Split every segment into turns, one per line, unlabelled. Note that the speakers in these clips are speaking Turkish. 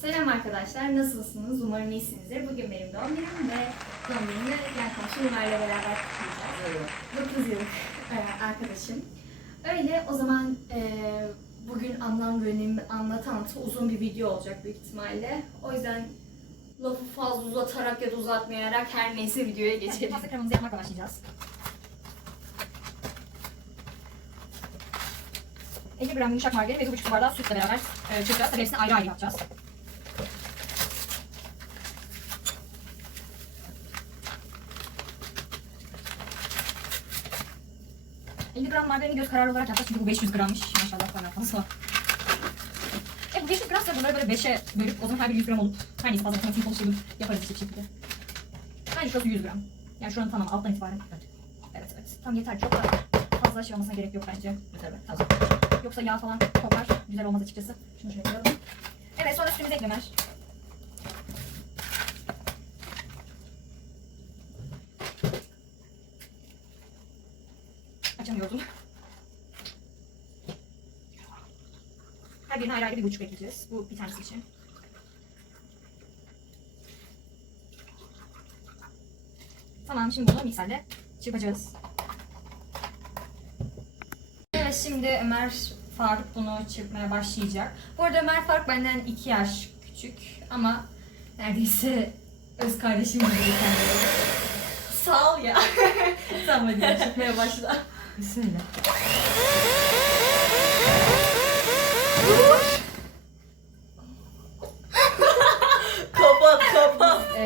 Selam arkadaşlar, nasılsınız? Umarım iyisinizdir. Bugün benim doğum günüm ve doğum günümü yan komşu Ömer'le beraber kutlayacağız. 9 yıllık e, arkadaşım. Öyle o zaman e, bugün anlam önemi anlatan uzun bir video olacak büyük ihtimalle. O yüzden lafı fazla uzatarak ya da uzatmayarak her neyse videoya geçelim.
Pasta kremamızı yapmakla başlayacağız. 50 gram yumuşak margarin ve 1,5 su bardağı sütle beraber e, çırpacağız. Tabii hepsini ayrı ayrı yapacağız. ...50 gram margarini göz kararı olarak çünkü bu 500 grammış. Maşallah bana fazla. E bu 500 gram bunları böyle 5'e bölüp o zaman her biri 100 gram olup... ...her neyse fazla otomatik oluşturulup yaparız işte bir şekilde. Bence şurası 100 gram. Yani şuranın tamam alttan itibaren. Evet evet. Tam yeter. Çok da fazla şey olmasına gerek yok bence. Yeter ben. Fazla. Yoksa yağ falan kokar. Güzel olmaz açıkçası. Şunu şuraya koyalım. Evet sonra sütümüzü eklemer. Birine ayrı ayrı bir buçuk ekleyeceğiz. Bu bir tanesi için. Tamam şimdi bunu mikserle çırpacağız. Evet şimdi Ömer Faruk bunu çırpmaya başlayacak. Bu arada Ömer Faruk benden 2 yaş küçük ama neredeyse öz kardeşim gibi kendine. Sağ ol ya. tamam hadi çırpmaya başla.
Bismillah.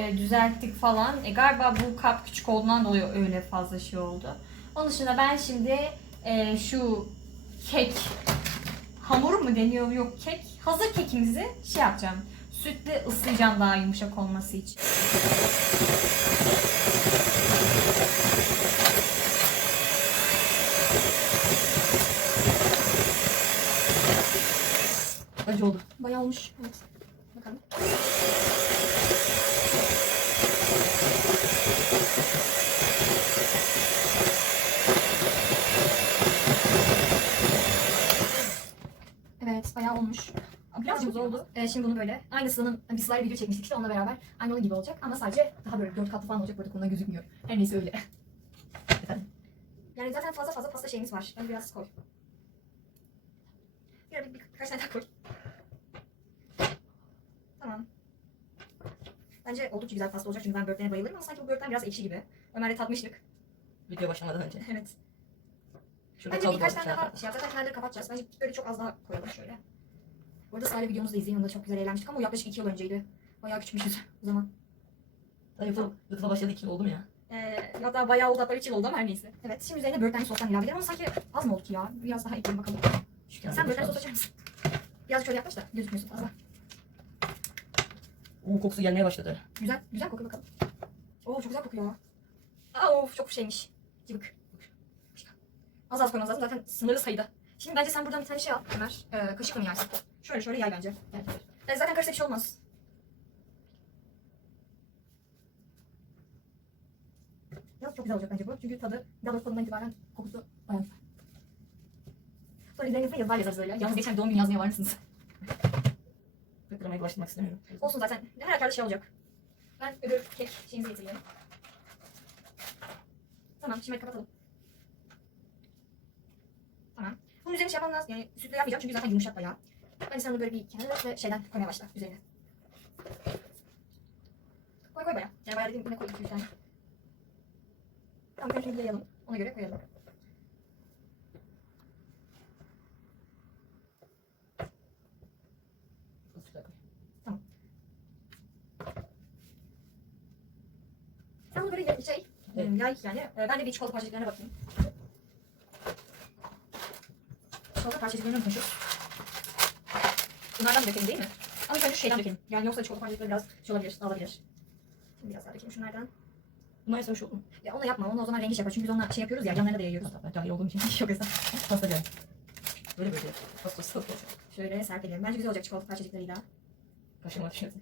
E, düzelttik falan. E, galiba bu kap küçük olduğundan dolayı öyle fazla şey oldu. Onun dışında ben şimdi e, şu kek hamur mu deniyor yok kek hazır kekimizi şey yapacağım. Sütle ıslayacağım daha yumuşak olması için.
Acı oldu.
Bayağı olmuş. Evet. Bakalım. Evet, bayağı olmuş. Biraz
Çok
cıvız oldu. Ee, şimdi bunu böyle, aynısının bir slide video çekmiştik işte onunla beraber. Aynı onun gibi olacak ama sadece daha böyle dört katlı falan olacak. Burada konuda gözükmüyor. Her neyse öyle.
Efendim?
Yani zaten fazla fazla pasta şeyimiz var. Ben biraz koy. Bir, bir, bir, birkaç tane daha koy. Tamam. Bence oldukça güzel pasta olacak çünkü ben böğürtlene bayılırım ama sanki bu böğürtlen biraz ekşi gibi. Ömer'le tatmıştık.
Video başlamadan önce.
evet.
Şurada
Bence birkaç tane daha şey yap. Zaten kenarları kapatacağız. Bence böyle çok az daha koyalım şöyle. Bu arada Salih videomuzu da izleyin. Onda çok güzel eğlenmiştik ama o yaklaşık iki yıl önceydi. Bayağı küçükmüşüz o zaman.
Daha YouTube, YouTube'a başladı 2 yıl oldu mu ya?
Ee, hatta bayağı oldu hatta 3 yıl oldu ama her neyse. Evet şimdi üzerine böğürtlenli sostan ilave edelim ama sanki az mı oldu ki ya? Biraz daha ekleyelim bakalım.
Şu
Sen böğürtlenli sos açar mısın? Biraz şöyle yaklaş da gözükmüyorsun fazla.
Oo kokusu gelmeye başladı.
Güzel, güzel kokuyor bakalım. Oo çok güzel kokuyor. Aa of çok şeymiş. Cıvık. Az az koymamız lazım zaten sınırlı sayıda. Şimdi bence sen buradan bir tane şey al Ömer. Ee, kaşıkla mı yersin? Şöyle şöyle yay bence.
Evet.
Ee, zaten karışsa bir şey olmaz. Biraz çok güzel olacak bence bu. Çünkü tadı, daha doğrusu tadından itibaren kokusu bayağı güzel. Sonra üzerine yazılar yazarız öyle. Yalnız geçen doğum günü yazmaya var mısınız?
Kıkırmaya bulaştırmak istemiyorum.
Olsun zaten. Her halükarda şey olacak. Ben öbür kek şeyimizi getireyim. Tamam şimdi kapatalım. Tamam. Bunun üzerine şey yapmam lazım. Yani sütle yapmayacağım çünkü zaten yumuşak bayağı. Ben sen böyle bir kenara ve şeyden koymaya başla üzerine. Koy koy bayağı. Yani bayağı dediğim yine koy 2-3 tane. Tamam şimdi yayalım. Ona göre koyalım.
Koy.
Sen bunu böyle şey,
Evet.
yay yani. Ee, ben de bir çikolata parçacıklarına bakayım. Çikolata parçacıklarını taşır? Bunlardan dökelim değil mi? Ama önce şu şeyden dökelim. Yani yoksa çikolata parçacıkları biraz şey olabilir, dağılabilir. Şimdi biraz daha dökelim şunlardan.
Bunlar oldu mu?
Ya onu yapma, onu o zaman rengi şey yapar. Çünkü biz onunla şey yapıyoruz ya, yanlarına da yayıyoruz.
Ben cahil olduğum için.
Yok estağfurullah.
Pasta geldi. Böyle böyle. Pasta olacak.
Şöyle serpelim. Bence güzel olacak çikolata parçacıklarıyla.
Şu paçakları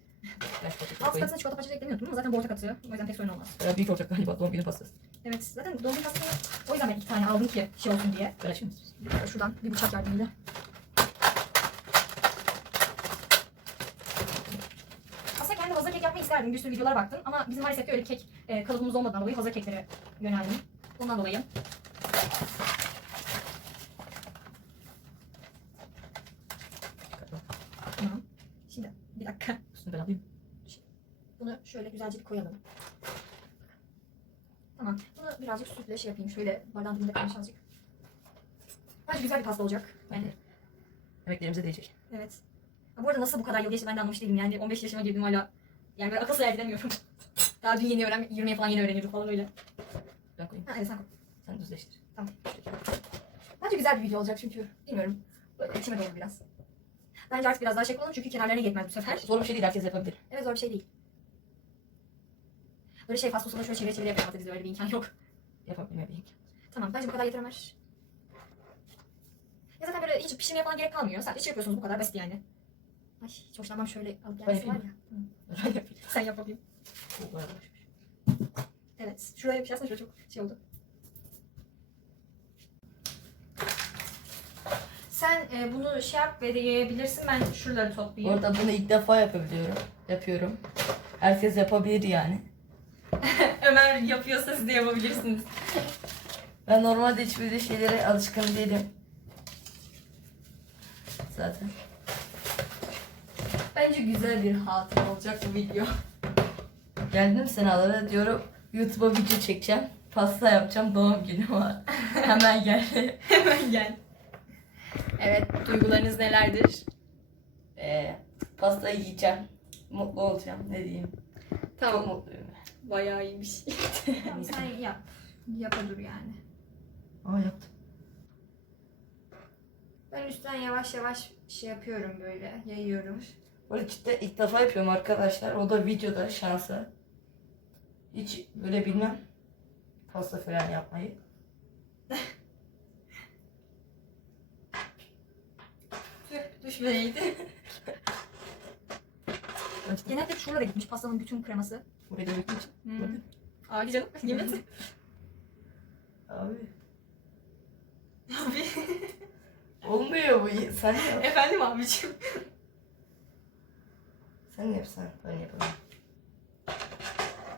Alt katına çikolata parçacık eklemiyordum ama zaten bu orta katı. O yüzden pek sorun olmaz.
Bayağı büyük olacak galiba doğum günü pastası.
Evet, zaten doğum günü pastasını o yüzden ben iki tane aldım ki şey olsun diye.
Böyle mı?
Şuradan bir bıçak yardımıyla. Araştırdım, bir sürü videolara baktım ama bizim maalesef ki öyle kek e, kalıbımız olmadığından dolayı hazır keklere yöneldim. Ondan dolayı. Tamam. Şimdi bir dakika.
Üstünü ben alayım.
Bunu şöyle güzelce bir koyalım. Tamam. Bunu birazcık sütle şey yapayım. Şöyle bardağın dibinde kalmış azıcık. Bence güzel bir pasta olacak. Yani
Emeklerimize değecek.
evet. Bu arada nasıl bu kadar yıl geçti ben de anlamış değilim. Yani 15 yaşıma girdim hala. Yani böyle akıl sayar gidemiyorum. Daha dün yeni öğren, yürümeyi falan yeni öğreniyorduk falan öyle.
Ben koyayım.
Ha, evet sen koy.
Sen düzleştir.
Tamam. Bence güzel bir video olacak çünkü. Bilmiyorum. Böyle içime doğru biraz. Bence artık biraz daha şey yapalım çünkü kenarlarına yetmez bu sefer.
Zor bir şey değil. Herkes yapabilir.
Evet zor bir şey değil. Böyle şey fast food'da şöyle çevire çevire yapıyor bizde öyle bir imkan yok.
Yapabilmeliyim.
Tamam bence bu kadar yeter Ömer. Ya zaten böyle hiç pişirmeye falan gerek kalmıyor. Sadece şey yapıyorsunuz bu kadar basit yani. Ay hiç hoşlanmam şöyle alıp gelmesi var ya. Hı. Sen yap bakayım. Evet. Şuraya şey aslında şöyle çok şey oldu. Sen e, bunu şey yap ve de yiyebilirsin. Ben şuraları toplayayım.
arada bunu ilk defa yapabiliyorum. Yapıyorum. Herkes yapabilir yani.
Ömer yapıyorsa siz de yapabilirsiniz.
Ben normalde hiçbir şeylere alışkın değilim. Zaten.
Bence güzel bir hatıra olacak bu video.
Geldim senalara diyorum YouTube'a video çekeceğim. Pasta yapacağım. Doğum günü var. Hemen gel.
Hemen gel. Evet, duygularınız nelerdir?
Ee, pastayı yiyeceğim. Mutlu olacağım. Ne diyeyim. Çok mutluyum.
Bayağı iyiymiş. tamam sen yap. Yapa dur yani.
Aa yaptım.
Ben üstten yavaş yavaş şey yapıyorum böyle, yayıyorum.
Böyle cidden ilk defa yapıyorum arkadaşlar. O da videoda şansı. Hiç böyle bilmem. Pasta falan yapmayı.
Tüh, düşmeyeydi. Genelde şurada gitmiş pastanın bütün kreması.
Burayı da için.
Hmm. Abi canım, yemin
Abi.
Abi.
Olmuyor bu. Sen yap.
Efendim abicim.
Sen yapsan. Ben yapamam.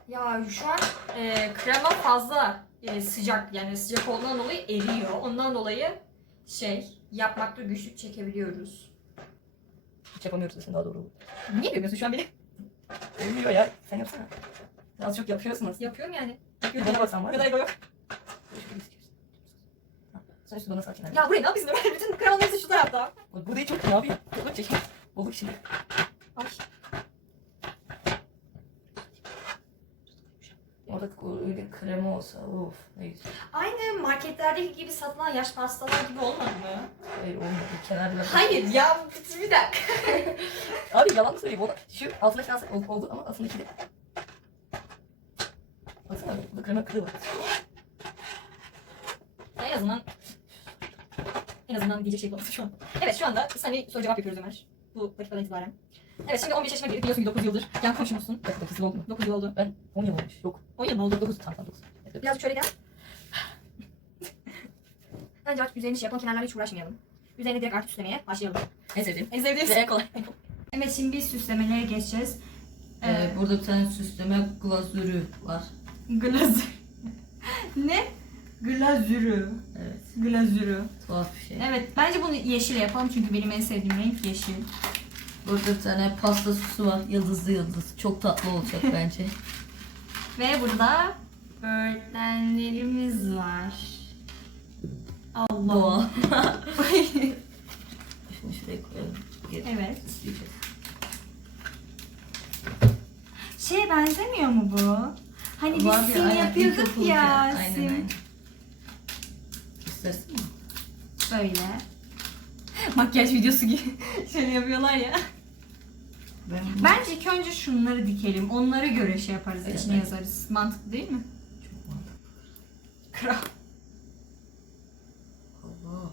Ya şu an e, krema fazla e, sıcak yani sıcak olduğundan dolayı eriyor. Ondan dolayı şey yapmakta güçlük çekebiliyoruz.
Hiç yapamıyoruz desin daha doğru.
Niye görmüyorsun şu an beni?
Olmuyor ya. Sen yapsana. Az çok yapıyorsunuz.
Yapıyorum yani.
Bana baksan var
kadar yok.
Sen üstü bana sakin.
Ya buraya ne yapıyorsun? Bütün kremaların hepsi şu tarafta.
Bu değil çok ne yapayım? Çok çekin. Olduk şimdi.
Ay.
Orada öyle krema olsa of ne güzel.
Aynı marketlerdeki gibi satılan yaş pastalar gibi olmadı mı?
Hayır olmadı. Kenarda.
Hayır ya bir dakika.
Abi yalan söyleyeyim? O, şu altındaki alsak oldu, ama altındaki de. Baksana burada krema kırığı var.
En azından en azından diyecek şey bulamadım şu an. Evet şu anda seni soru cevap yapıyoruz Ömer. Bu dakikadan itibaren. Evet şimdi 15 yaşıma girdik biliyorsun ki 9 yıldır. Yan komşumuzsun.
Kaç dokuz yıl oldu mu?
9 yıl oldu.
Ben 10 yıl olmuş. Yok.
10 yıl mı oldu?
9 tamam tamam 9. Evet,
Biraz şöyle gel. Bence artık üzerini şey yapalım. Kenarlarla hiç uğraşmayalım. Üzerine direkt artık süslemeye başlayalım.
En sevdiğim.
En sevdiğim
en kolay.
Evet şimdi biz süslemelere geçeceğiz.
Ee, burada bir tane süsleme glazürü var.
glazür. ne? Glazürü.
Evet.
Glazürü.
Tuhaf bir şey.
Evet bence bunu yeşil yapalım çünkü benim en sevdiğim renk yeşil.
Burada bir tane pasta sosu var. Yıldızlı yıldız. Çok tatlı olacak bence.
Ve burada böğürtlenlerimiz var. Allah.
Doğa. Şimdi şuraya koyalım. Geri
evet.
süsleyeceğiz.
Şeye benzemiyor mu bu? Hani biz
Var bir-
sim
aynen,
yapıyorduk ya.
Aynen
sim.
aynen. İstersin mi?
Böyle. Makyaj videosu gibi. Şöyle yapıyorlar ya.
Ben
Bence ilk önce şunları dikelim. Onlara göre şey yaparız.
Evet,
içine yazarız. Mantıklı değil mi?
Çok mantıklı.
Kral.
Allah.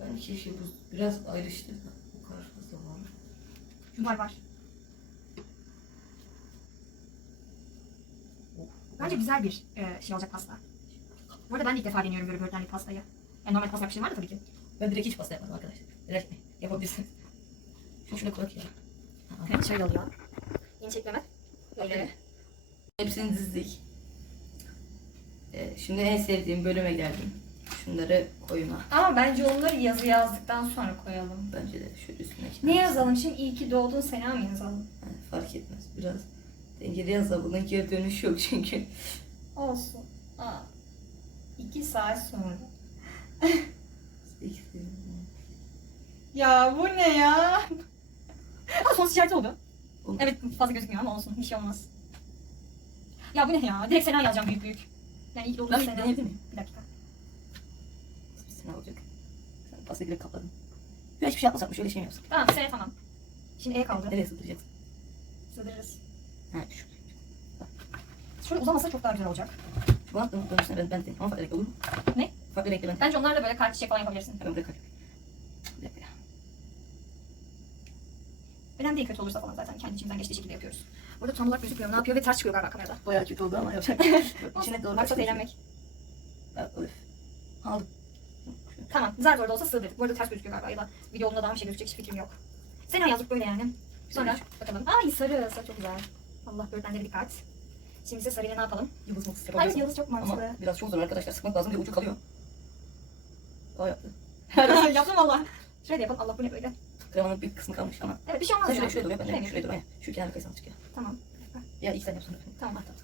Ben keşke bu biraz ayrıştırdım. Bu kadar fazla var.
Var var. Bence güzel bir e, şey olacak pasta. Bu arada ben de ilk defa deniyorum böyle böğürtlenli pastayı. Yani normal pasta yapışım var da tabii ki.
Ben direkt hiç pasta yapmadım arkadaşlar. Etmeyin. Yapabilirsiniz. Şunu şuna koyak ya.
Evet şöyle oluyor.
Hepsini çektim hemen. Böyle.
Hepsini dizdik. Ee, şimdi en sevdiğim bölüme geldim. Şunları koyma.
Ama bence onları yazı yazdıktan sonra koyalım.
Bence de şöyle üstüne.
Ne yazalım şimdi? İyi ki doğdun Sena mı yazalım?
Yani fark etmez. Biraz dengeli yazsa bunun geri dönüşü yok çünkü.
Olsun. Aa. İki saat sonra. Ya bu ne ya? Son işareti oldu.
Oldu.
Evet fazla gözükmüyor ama olsun bir şey olmaz. Ya bu ne ya? Direkt Sena yazacağım büyük büyük. Yani ilk
Ben
Sena.
deneyebilir miyim?
Bir dakika.
Sen olacak. Sen pastayı direkt kapladın. Ya hiçbir şey yapmasak mı? Şöyle şey mi yapsak?
Tamam S tamam. Şimdi E kaldı.
Nereye sığdıracaksın?
Sığdırırız.
Ha şu.
Şöyle uzamasa çok daha güzel olacak.
Şu bantın dönüşüne ben, ben de. Ama farklı renk olur mu?
Ne?
Farklı renkli ben.
Bence onlarla böyle kart çiçek falan yapabilirsin.
Hemen buraya kaçıyorum. Bir dakika ya.
Önemli değil kötü olursa falan zaten kendi içimizden geçtiği şekilde yapıyoruz. Burada tam olarak gözükmüyor. Ne yapıyor ve ters çıkıyor galiba kamerada.
Bayağı kötü oldu ama yapacak. İçine doğru
Maksat
kaçmış.
eğlenmek.
Öf. Aldım.
Tamam. Zar zor da olsa sığdırdık. Bu arada ters gözüküyor galiba ya da videomda daha bir şey gözükecek hiç fikrim yok. Sena yazdık böyle yani. Sonra bakalım. Ay sarı. Sarı çok güzel. Allah böğürtlenlere dikkat. Şimdi ise sarıyla ne yapalım?
Yıldız mı sıkıntı
Hayır yıldız çok mantıklı.
Ama biraz çok zor arkadaşlar. Sıkmak lazım diye ucu kalıyor. Aa yaptı.
Yaptım valla. Şöyle yapalım. Allah bu ne böyle?
Kremanın bir kısmı kalmış ama.
Evet bir şey olmaz
Sen
ya.
şuraya şuraya dur ya. Ben de
Şuraya
şuraya dur. Aynen. Şu kenar kaysan çıkıyor.
Tamam.
Ya ilk sen yapsın.
Tamam.
Ah, tamam.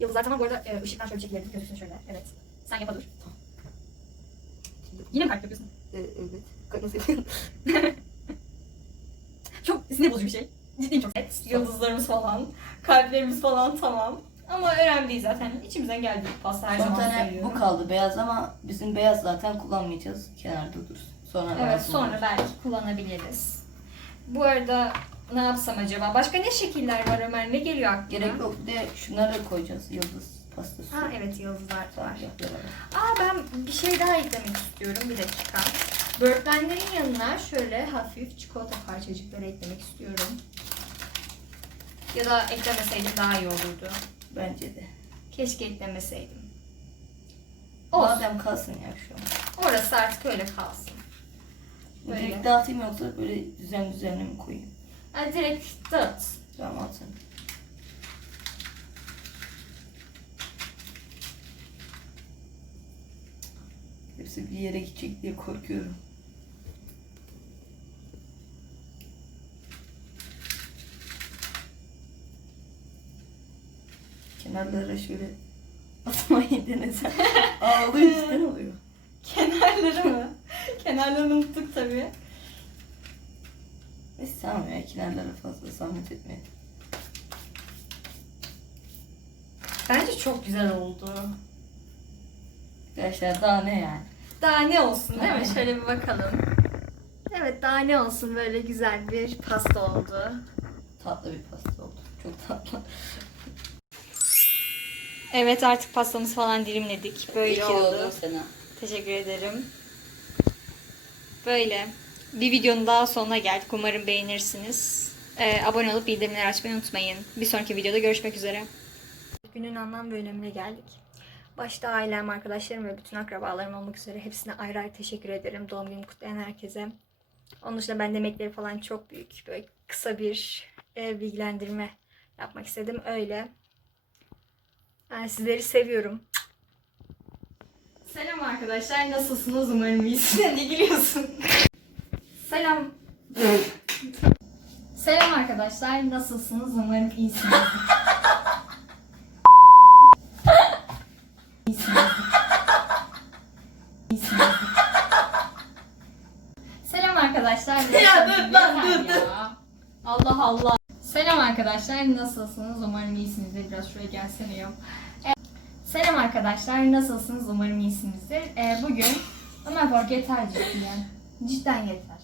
Yıldızlar tamam bu arada e, ışıktan şöyle çekilelim. Gözüksün şöyle. Evet. Sen yapa dur.
Tamam.
Yine mi kalp yapıyorsun?
Ee, evet. Kalp nasıl yapıyorsun?
Çok sinir bozucu bir şey. Ciddiyim çok. Evet, yıldızlarımız falan, kalplerimiz falan tamam. Ama önemli değil zaten. İçimizden geldi pasta her
Son
zaman
tane
söylüyorum.
bu kaldı beyaz ama bizim beyaz zaten kullanmayacağız. Kenarda dursun. Sonra
Evet sonra belki kullanabiliriz. Bu arada ne yapsam acaba? Başka ne şekiller var Ömer? Ne geliyor aklına?
Gerek yok. Bir de şunları koyacağız. Yıldız pastası.
Ha evet yıldızlar var. Aa ben bir şey daha eklemek istiyorum. Bir dakika. Böğürtlenlerin yanına şöyle hafif çikolata parçacıkları eklemek istiyorum. Ya da eklemeseydim daha iyi olurdu.
Bence de.
Keşke eklemeseydim. Olsun.
Madem kalsın ya şu an.
Orası artık öyle kalsın. Böyle.
Direkt dağıtayım yoksa böyle düzen düzenli mi koyayım?
Ha, direkt dağıt.
Tamam at sen. Hepsi bir yere gidecek diye korkuyorum. Kenarlara şöyle atmayı denesem. Ağlıyor üstten oluyor.
Kenarları mı? Kenarlarını unuttuk tabii.
Tamam ya kenarlara fazla zahmet etmeyin.
Bence çok güzel oldu.
Arkadaşlar daha ne yani?
Daha ne olsun değil mi? Şöyle bir bakalım. Evet daha ne olsun böyle güzel bir pasta oldu.
Tatlı bir pasta oldu. Çok tatlı.
Evet artık pastamızı falan dilimledik. Böyle
İyi
oldu.
Sena.
Teşekkür ederim. Böyle. Bir videonun daha sonuna geldik. Umarım beğenirsiniz. Ee, abone olup bildirimleri açmayı unutmayın. Bir sonraki videoda görüşmek üzere. Günün anlam bölümüne geldik. Başta ailem, arkadaşlarım ve bütün akrabalarım olmak üzere hepsine ayrı ayrı teşekkür ederim. Doğum günümü kutlayan herkese. Onun dışında ben demekleri falan çok büyük. Böyle kısa bir e, bilgilendirme yapmak istedim. Öyle. Ben sizleri seviyorum. Selam arkadaşlar. Nasılsınız? Umarım iyisiniz. ne gülüyorsun? Selam. Selam arkadaşlar. Nasılsınız? Umarım iyisiniz. İyisiniz. İyisiniz. Selam arkadaşlar.
Ya dur lan,
Yeter
dur, dur.
ya. Allah Allah. Selam arkadaşlar. Nasılsınız? Umarım iyisinizdir. Biraz şuraya gelsene yok. Selam arkadaşlar. Nasılsınız? Umarım iyisinizdir. Ee, bugün Ömer Borg yeter cidden. Cidden yeter.